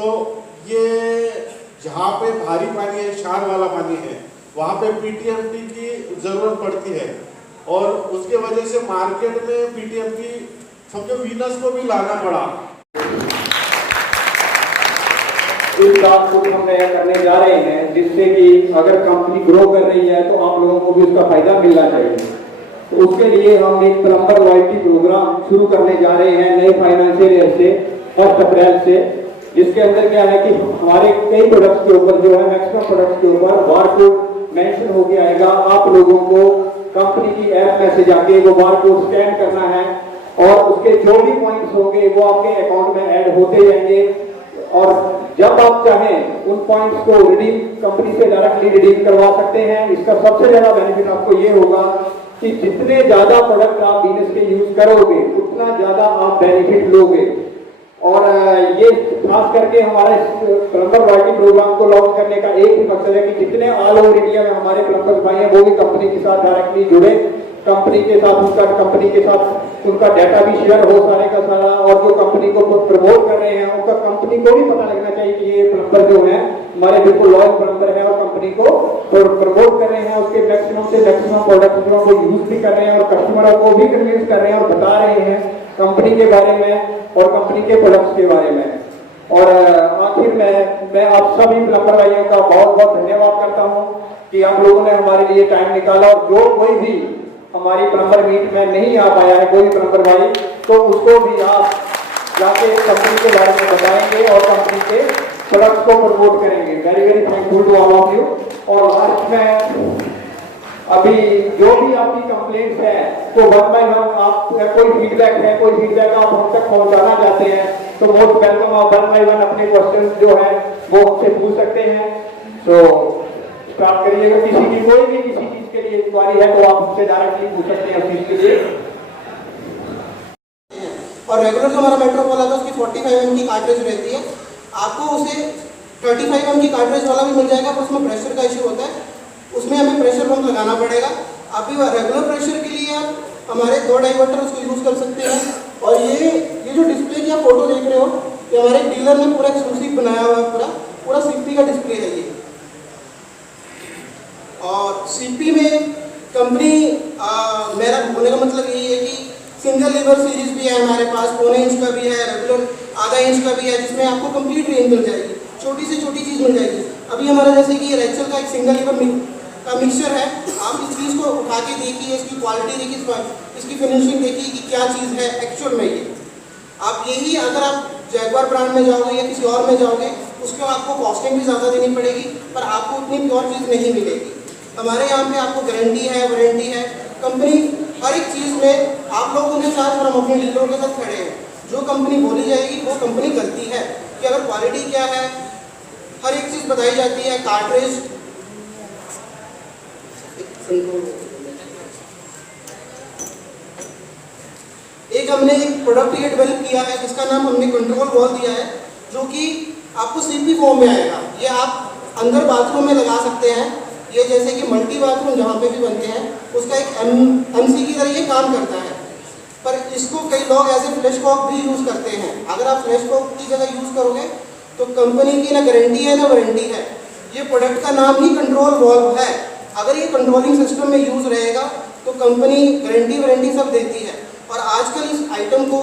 तो ये जहाँ पे भारी पानी है, क्षार वाला पानी है, वहाँ पे पीटीएमटी की ज़रूरत पड़ती है और उसके वजह से मार्केट में पीटीएमटी समझो वीनस को भी लाना पड़ा। इस बात को हम नया करने जा रहे हैं जिससे कि अगर कंपनी ग्रो कर रही है तो आप लोगों को भी उसका फायदा मिलना चाहिए। तो उसके लिए हम एक प्लम्बर लॉयल्टी प्रोग्राम शुरू करने जा रहे हैं नए फाइनेंशियल ईयर से 1 अप्रैल से, जिसके अंदर क्या है कि हमारे कई प्रोडक्ट्स के ऊपर जो है मैक्सिमम प्रोडक्ट्स के ऊपर बारकोड मेंशन हो गया आएगा। आप लोगों को कंपनी की ऐप में से जाके वो बारकोड स्कैन करना है और उसके जो भी पॉइंट्स होंगे वो आपके अकाउंट में ऐड होते जाएंगे और जब आप चाहें उन पॉइंट्स को रिडीम कंपनी से डायरेक्टली रिडीम करवा सकते हैं। इसका सबसे ज्यादा बेनिफिट आपको ये होगा कि जितने ज्यादा प्रोडक्ट आप बिजनेस के यूज करोगे उतना ज्यादा आप बेनिफिट लोगे। और ये खास करके हमारे प्लम्बर लॉयल्टी प्रोग्राम को लॉन्च करने का एक ही मकसद है कि जितने ऑल ओवर इंडिया में हमारे प्लम्बर भाई हैं वो भी कंपनी के साथ डायरेक्टली जुड़े, कंपनी के साथ उनका डाटा भी शेयर हो सारे का सारा, और जो कंपनी को प्रमोट कर रहे हैं उनका कंपनी को भी पता लगना चाहिए कि ये प्लम्बर जो है हमारे बिल्कुल लॉयल प्लम्बर है और कंपनी को प्रमोट कर रहे हैं, उसके मैक्सिमम से मैक्सिमम प्रोडक्ट जो वो यूज भी कर रहे हैं और कस्टमरों को भी कन्विंस कर रहे हैं और बता रहे हैं कंपनी के बारे में और कंपनी के प्रोडक्ट्स के बारे में। और आखिर में मैं आप सभी प्लम्बर भाइयों का बहुत बहुत धन्यवाद करता हूँ कि आप लोगों ने हमारे लिए टाइम निकाला, और जो कोई भी हमारी प्लम्बर मीट में नहीं आ पाया है कोई प्लम्बर भाई, तो उसको भी आप जाके कंपनी के बारे में बताएंगे और कंपनी के प्रोडक्ट्स को प्रमोट करेंगे। Very very thankful to all of you. और लास्ट में अभी जो भी आपकी कंप्लेंट्स है तो 1 by 1 आप कोई फीडबैक है, कोई फीडबैक आप हम तक पहुंचाना चाहते हैं तो मोस्ट वेलकम, आप 1 by 1 अपने क्वेश्चंस जो है वो हमसे पूछ सकते हैं। तो स्टार्ट करिएगा। किसी की कोई भी किसी चीज के लिए इंक्वायरी है तो आप हमसे डायरेक्टली पूछ सकते हैं उस चीज के लिए। और रेगुलर जो हमारा मेट्रो वाला था उसकी 45 mm की कार्ट्रिज रहती है, आपको उसे 35 mm की कार्ट्रिज वाला भी मिल जाएगा, पर उसमें प्रेशर का इशू होता है, उसमें हमें प्रेशर पंप लगाना पड़ेगा। अभी रेगुलर प्रेशर के लिए आप हमारे 2 डाइवर्टर उसको यूज़ कर सकते हैं। और ये जो डिस्प्ले की आप फोटो देख रहे हो ये हमारे डीलर ने पूरा एक्सक्लूसिव बनाया हुआ है, पूरा सीपी का डिस्प्ले है ये। और सीपी में कंपनी मेरा बोलने का मतलब यही है कि सिंगल लीवर सीरीज भी है हमारे पास, 1.25 इंच का भी है, रेगुलर ½ इंच का भी है, जिसमें आपको कंप्लीट रेंज मिल जाएगी, छोटी से छोटी चीज़ मिल जाएगी। अभी हमारा जैसे कि रेक्चल का एक सिंगल लीवर का मिक्सचर है, आप इस चीज़ को उठा के देखिए, इसकी क्वालिटी देखिए, इसकी फिनिशिंग देखिए कि क्या चीज़ है एक्चुअल में ये। आप यही अगर आप जैगुआर ब्रांड में जाओगे या किसी और में जाओगे उसके आपको कॉस्टिंग भी ज़्यादा देनी पड़ेगी, पर आपको उतनी प्योर चीज़ नहीं मिलेगी। हमारे यहाँ पे आपको गारंटी है, वारंटी है, कंपनी हर एक चीज़ में आप लोगों के साथ और हम अपने डीलरों के साथ खड़े हैं। जो कंपनी बोली जाएगी वो कंपनी करती है कि अगर क्वालिटी क्या है हर एक चीज़ बताई जाती है। कार्ट्रिज एक हमने एक प्रोडक्ट ये डेवलप किया है जिसका नाम हमने कंट्रोल वॉल दिया है, जो कि आपको सीपी फॉर्म में आएगा। ये आप अंदर बाथरूम में लगा सकते हैं, ये जैसे कि मल्टी बाथरूम जहाँ पे भी बनते हैं उसका एक एमसी की तरह ये काम करता है। पर इसको कई लोग ऐसे फ्लैश कॉक भी यूज़ करते हैं। अगर आप फ्लैश कॉक की जगह यूज़ करोगे तो कंपनी की ना गारंटी है ना वारंटी है। ये प्रोडक्ट का नाम ही कंट्रोल वॉल्व है। अगर ये कंट्रोलिंग सिस्टम में यूज़ रहेगा तो कंपनी गारंटी वारंटी सब देती है। और आजकल इस आइटम को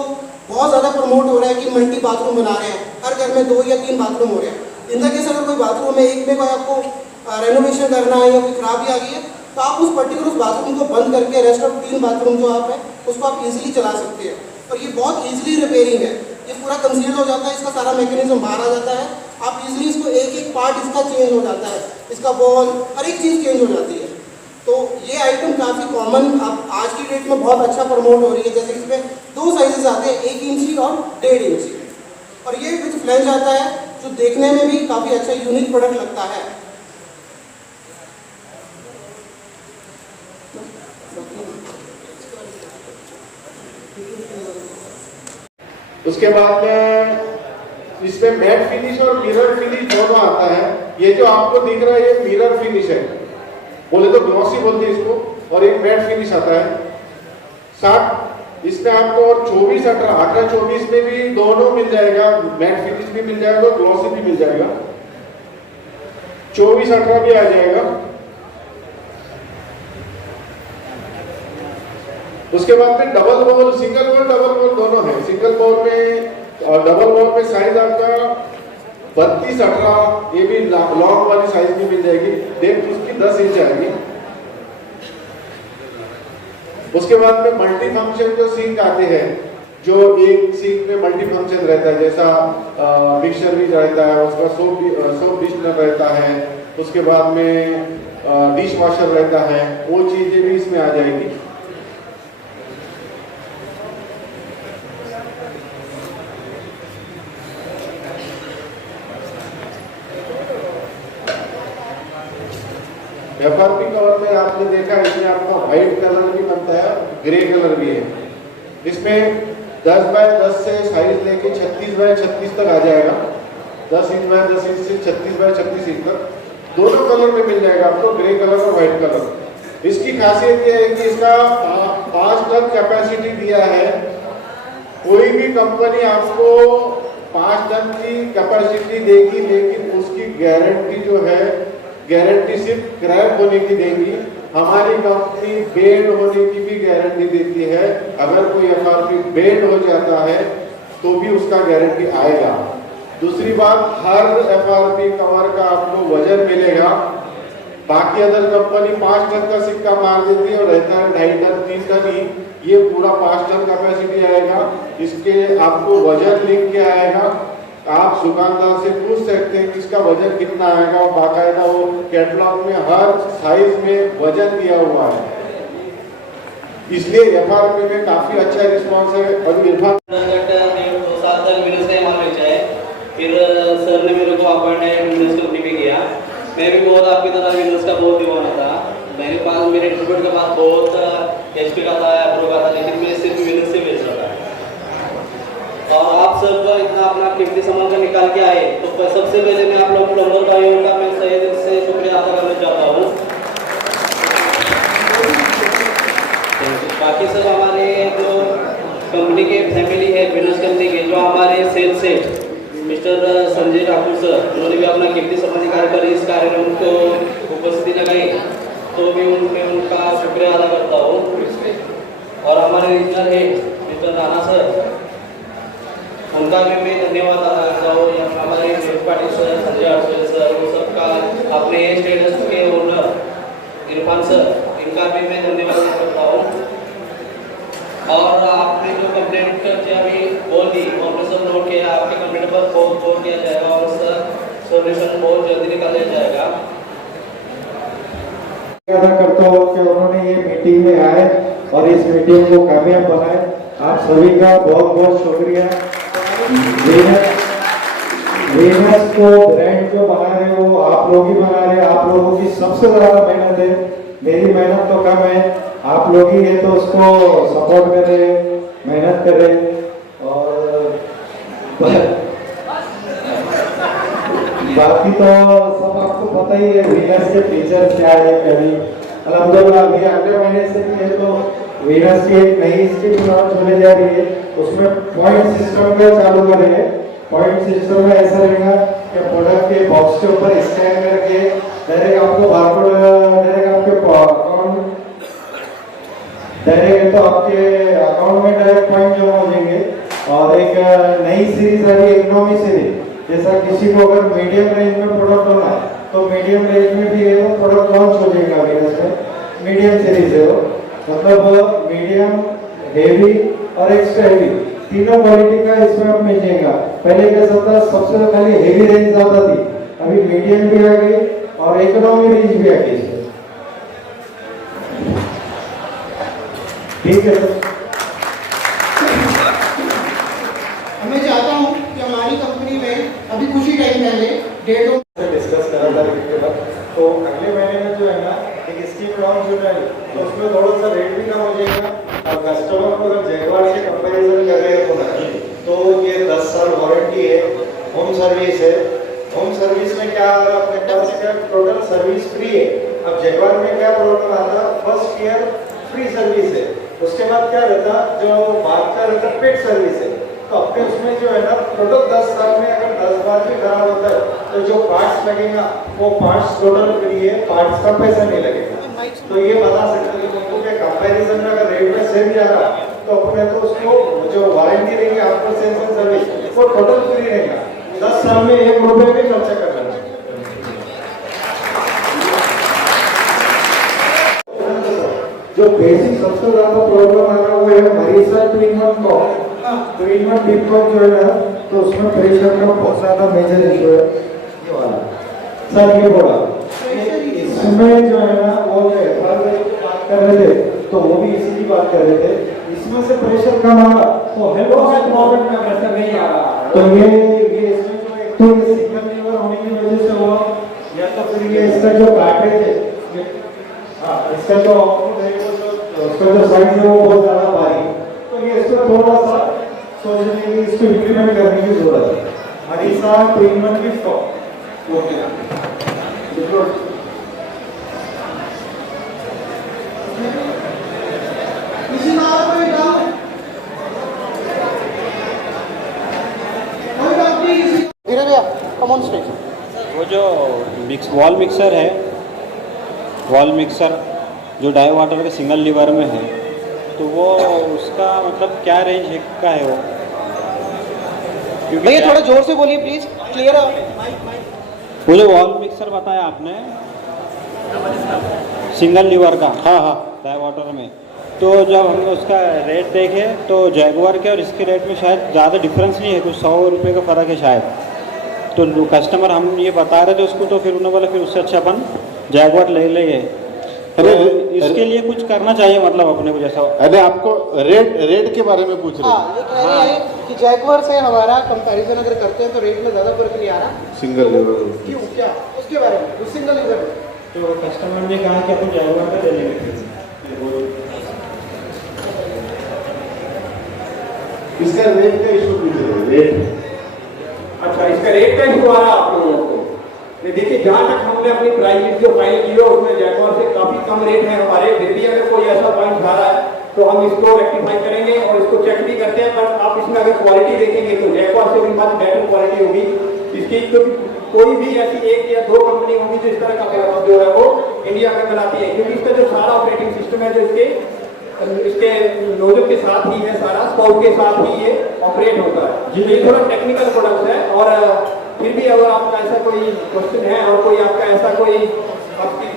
बहुत ज़्यादा प्रमोट हो रहा है कि मल्टी बाथरूम बना रहे हैं, हर घर में 2 या 3 बाथरूम हो रहे हैं। इन द केस अगर कोई बाथरूम में एक में कोई आपको रेनोवेशन करना है या कोई खराबी आ गई है तो आप उस पर्टिकुलर बाथरूम को बंद करके रेस्ट ऑफ 3 बाथरूम जो आप है उसको आप इजीली चला सकते हैं। और ये बहुत इजीली रिपेयरिंग है, ये पूरा कंसील हो जाता है, इसका सारा मैकेनिज्म बाहर आ जाता है, आप इजीली इसको एक एक पार्ट इसका चेंज हो जाता है, इसका बॉल हर एक चीज़ चेंज हो जाती है। तो ये आइटम काफ़ी कॉमन अब आज की डेट में बहुत अच्छा प्रमोट हो रही है। जैसे इसमें 2 साइजेस आते हैं, 1 इंची और 1.5 इंची, और ये विथ फ्लैंज आता है जो देखने में भी काफ़ी अच्छा यूनिक प्रोडक्ट लगता है। उसके बाद में इसमें मैट फिनिश और मिरर फिनिश दोनों आता है। ये जो आपको दिख रहा है ये मिरर फिनिश है, बोले तो ग्लॉसी बोलते हैं इसको, और एक मैट फिनिश आता है। साथ इसमें आपको और 18-24 में भी दोनों मिल जाएगा, मैट फिनिश भी मिल जाएगा, ग्लॉसी भी मिल जाएगा, 24-18 भी आ जाएगा। उसके बाद में double ball, single ball, double ball दोनों है। सिंगल बॉल में और डबल बॉल में साइज आपका 32-18, ये भी लॉन्ग वाली साइज भी मिल जाएगी, डेप्थ उसकी 10 इंच आएगी। उसके बाद में मल्टी फंक्शन जो सिंक आते हैं, जो एक सिंक में मल्टी फंक्शन रहता है, जैसा मिक्सर भी रहता है, उसका सोप डिशनर रहता है, उसके बाद में डिश वॉशर रहता है, वो चीजें भी इसमें आ जाएगी। FRP कवर में आपने देखा इसमें आपका व्हाइट कलर भी बनता है, ग्रे कलर भी है। इसमें 10 बाय 10 से साइज लेके 36 बाय 36 तक आ जाएगा, 10 इंच बाय 10 इंच से 36 बाय 36 इंच तक दोनों कलर में मिल जाएगा आपको, ग्रे कलर और व्हाइट कलर। इसकी खासियत यह है कि इसका 5 टन कैपेसिटी दिया है। कोई भी कंपनी आपको 5 टन की कैपेसिटी देगी, लेकिन उसकी गारंटी जो है, गारंटी सिर्फ क्रैक होने की देगी। हमारी कंपनी बेंड होने की भी गारंटी देती है। अगर कोई FRP बेंड हो जाता है तो भी उसका गारंटी आएगा। दूसरी बात, हर FRP कवर का आपको वजन मिलेगा। बाकी अदर कंपनी 5 टन का सिक्का मार देती है और रहता है 2.5 टन 3 टन ही, ये पूरा 5 टन कैपेसिटी आएगा। इसके आपको वजन लिख के आएगा, आप दुकानदार से पूछ सकते हैं कि इसका वजन कितना आएगा, और बाकायदा वो कैटलॉग में हर साइज में वजन दिया हुआ है। इसलिए FRP में काफी अच्छा रिस्पॉन्स है। और इरफान 2 साल तक बिजनेस का माल बेचा है, फिर सर ने मेरे को अपॉइंटमेंट बिजनेस कंपनी में किया। मैं भी बहुत आपकी तरह बिजनेस का बहुत दीवाना था। मेरे पास, मेरे डिस्ट्रीब्यूटर के पास बहुत HP का था, एप्रो का था, लेकिन मैं सिर्फ बिजनेस से बेच रहा था। और आप सब इतना अपना कीमती सामान का निकाल के आए, तो सबसे पहले मैं आप लोग प्लम्बर भाइयों का मैं सही दिल से शुक्रिया अदा करना चाहता हूँ। बाकी सब हमारे जो कंपनी के फैमिली है, बिजनेस करने के, जो हमारे sales head mister Sanjay Thakur sir, उन्होंने भी अपना कीमती समय निकाल कर इस कार्यक्रम को उपस्थिति लगाई, तो मैं उनका शुक्रिया अदा करता हूँ। और हमारे regional head mister Rana sir, उनका भी मैं धन्यवाद अदा करता हूँ। हमारे पाटिल सर, संजय आर्सवेल सर, वो सबका अपने स्टेटस के ओनर इरफान सर, इनका भी मैं धन्यवाद करता हूँ। और आपने जो कंप्लेंट अभी बोल दी, ऑपरेशन नोट किया, आपके कंप्लेंट पर बहुत किया जाएगा और उसका सोल्यूशन बहुत जल्दी निकाला जाएगा। अदा करता हूँ कि उन्होंने ये मीटिंग में आए और इस मीटिंग को कामयाब बनाए। आप सभी का बहुत बहुत शुक्रिया। वीनस को ब्रांड जो बना रहे हो आप लोग ही बना रहे हैं। आप लोगों की सबसे ज्यादा मेहनत है, मेरी मेहनत तो कम है, आप लोग ही है, तो उसको सपोर्ट करें, मेहनत करें। और बाकी तो सब आपको पता ही है वीनस के फीचर्स क्या है। कभी अल्हम्दुलिल्लाह अभी अगले महीने से भी है तो वीनस की एक नई स्कीम लॉन्च होने जा रही है, उसमें पॉइंट सिस्टम का चालू करेंगे। पॉइंट सिस्टम में ऐसा रहेगा कि प्रोडक्ट के बॉक्स के ऊपर स्कैन करके डायरेक्ट आपको बारकोड, डायरेक्ट आपके अकाउंट, डायरेक्ट तो आपके अकाउंट में डायरेक्ट पॉइंट जमा हो जाएंगे। और एक नई सीरीज आ रही है, इकोनॉमी सीरीज। जैसा किसी को अगर मीडियम रेंज में प्रोडक्ट होना तो मीडियम रेंज में भी वो प्रोडक्ट लॉन्च हो जाएगा वीनस में। मीडियम सीरीज है वो, मतलब मीडियम, हेवी और एक्स्ट्रा हेवी तीनों क्वालिटी का इसमें आप मिल जाएगा। पहले कैसा था, सबसे पहले हेवी रेंज ज्यादा थी, अभी मीडियम भी आ गई और इकोनॉमी रेंज भी आ गई। ठीक है सर। मैं चाहता हूँ कि हमारी कंपनी में अभी कुछ ही टाइम पहले 1.5 डिस्कस करा था के बाद, तो अगले महीने में जो है ना एक स्कीम लॉन्च हो रही है, तो उसमें थोड़ा सा रेट भी कम हो जाएगा। और कस्टमर को अगर जैगवार से कंपैरिजन कर रहे हो ना, तो ये 10 साल वारंटी है, होम सर्विस है। होम सर्विस में क्या अपने पास क्या टोटल सर्विस फ्री है। अब जैगवार में क्या प्रॉब्लम आता है, फर्स्ट ईयर फ्री सर्विस है, उसके बाद क्या रहता, जो बात का रहता पेट सर्विस है, तो अपने उसमें जो है ना प्रोडक्ट 10 साल में अगर 10 बार भी खराब होता है तो जो पार्ट्स लगेगा वो पार्ट्स टोटल फ्री है, पार्ट्स का पैसा नहीं लगेगा। तो ये बता सकते हैं तुमको कि कंपैरिजन में अगर रेट में सेम जा रहा तो अपने तो उसको जो वारंटी रहेगी आफ्टर सेल्स एंड सर्विस वो टोटल फ्री रहेगा, 10 साल में 1 रुपये भी खर्चा करना। जो बेसिक सबसे ज्यादा प्रॉब्लम आ रहा है वो है मरीसा ट्रीटमेंट को, ट्रीटमेंट बिटकॉइन जो है ना, तो उसमें प्रेशर का बहुत ज्यादा मेजर इशू है ये वाला। सर ये बोला इसमें जो है ना वो जो बात कर रहे थे तो वो भी इसी की बात कर रहे थे, इसमें से प्रेशर कम आ रहा तो हेलो प्रॉब्लम का प्रेशर नहीं आ रहा, तो ये इसमें जो एक तो ये सिंगल लीवर होने की वजह से हुआ, या तो फिर ये इसका जो पैकेज है, हाँ इसका जो आउटपुट है उसका जो साइज है वो बहुत ज्यादा भारी, तो ये इसको थोड़ा सा सोचने की इसको इंप्लीमेंट करने की जरूरत है। मरीसा ट्रीटमेंट की स्टॉप ओके वो जो वॉल मिक्सर है, वॉल मिक्सर जो डाई वाटर के सिंगल लीवर में है, तो वो उसका मतलब क्या रेंज का है वो? क्योंकि भैया थोड़ा जोर से बोलिए प्लीज, क्लियर है। वो जो वॉल मिक्सर बताया आपने सिंगल लीवर का, हाँ हाँ डाई वाटर में, तो जब हमने उसका रेट देखे तो जैगुआर के और इसके रेट में शायद ज़्यादा डिफरेंस नहीं है, कुछ 100 रुपये का फ़र्क है शायद। तो कस्टमर हम ये बता रहे थे उसको, तो फिर उन्होंने बोला फिर उससे अच्छा अपन जैगुआर ले लेंगे। अरे इसके लिए कुछ करना चाहिए मतलब अपने को जैसा। अरे आपको रेट के बारे में पूछ रहे हैं। ये कह रहे हैं कि जैगुआर से हमारा कंपैरिजन अगर करते हैं तो रेट में ज़्यादा फर्क नहीं आ रहा, सिंगल लीवर क्यों, क्या उसके बारे में, उस सिंगल लीवर में। तो कस्टमर ने कहा कि अपन जैगुआर का ले लेंगे। इसका रेट का इशू पूछ रहे हैं, रेट। अच्छा इसका रेट का इशू आ रहा आप लोगों को। देखिए जहाँ तक हमने अपनी प्राइस जो फाइल की है उसमें जैगुआर से काफी कम रेट है हमारे, फिर भी अगर कोई ऐसा पॉइंट आ रहा है तो हम इसको रेक्टिफाई करेंगे और इसको चेक भी करते हैं। पर आप इसमें अगर क्वालिटी देखेंगे तो जैगुआर से भी मच बेटर क्वालिटी होगी इसकी, क्योंकि कोई भी ऐसी 1 या 2 कंपनी होगी जो इस तरह का प्रोडक्ट जो है वो इंडिया में बनाती है, क्योंकि इसका जो सारा ऑपरेटिंग सिस्टम है जो इसके नोजल के साथ ही है, सारा स्पाउट के साथ ही ये ऑपरेट होता है। ये थोड़ा टेक्निकल प्रोडक्ट है, और फिर भी अगर आपका ऐसा कोई क्वेश्चन है और कोई आपका ऐसा कोई आपकी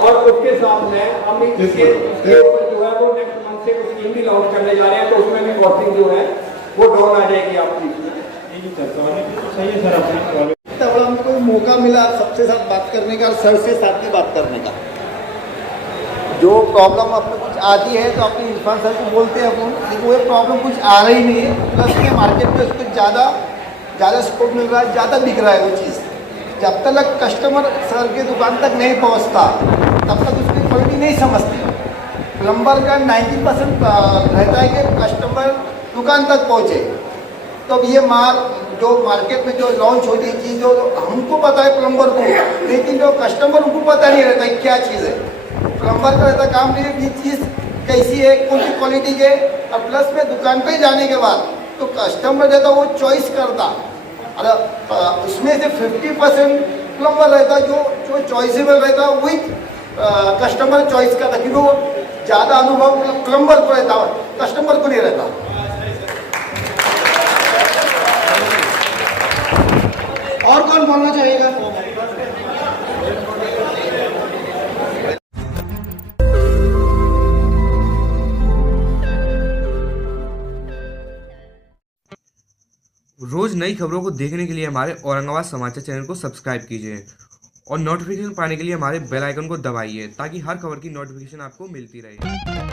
और उसके साथ में हम इसके ऊपर जो है वो नेक्स्ट मंथ से कुछ स्कीम भी लॉन्च करने जा रहे हैं, तो उसमें भी कॉस्टिंग जो है वो डाउन आ जाएगी आपकी। सही है सर, अपनी तब हमें कोई मौका मिला सबसे साथ बात करने का और सर से साथ में बात करने का। जो प्रॉब्लम अपने कुछ आती है तो अपने इरफान सर को बोलते हैं अपन कि वो प्रॉब्लम कुछ आ रही नहीं है, प्लस में मार्केट में उसको ज़्यादा स्कोप मिल रहा है, ज़्यादा बिक रहा है वो चीज़। जब तक कस्टमर सर के दुकान तक नहीं पहुंचता तब तक उसकी क्वालिटी नहीं समझती। प्लम्बर का 90% रहता है कि कस्टमर दुकान तक पहुंचे, तो ये जो मार्केट में जो लॉन्च होती है चीज़ जो हमको पता है प्लम्बर को, लेकिन जो कस्टमर उनको पता नहीं रहता है क्या चीज़ है। प्लम्बर का रहता काम नहीं है ये चीज़ कैसी है, कौन सी क्वालिटी के, और प्लस में दुकान पे जाने के बाद तो कस्टमर रहता वो चॉइस करता। और उसमें से 50% प्लम्बर रहता जो चॉइसेबल रहता वही कस्टमर चॉइस करता, क्योंकि वो ज़्यादा अनुभव प्लम्बर को रहता कस्टमर को नहीं रहता। और कौन बोलना चाहेगा? रोज नई खबरों को देखने के लिए हमारे औरंगाबाद समाचार चैनल को सब्सक्राइब कीजिए और नोटिफिकेशन पाने के लिए हमारे बेल आइकन को दबाइए ताकि हर खबर की नोटिफिकेशन आपको मिलती रहे।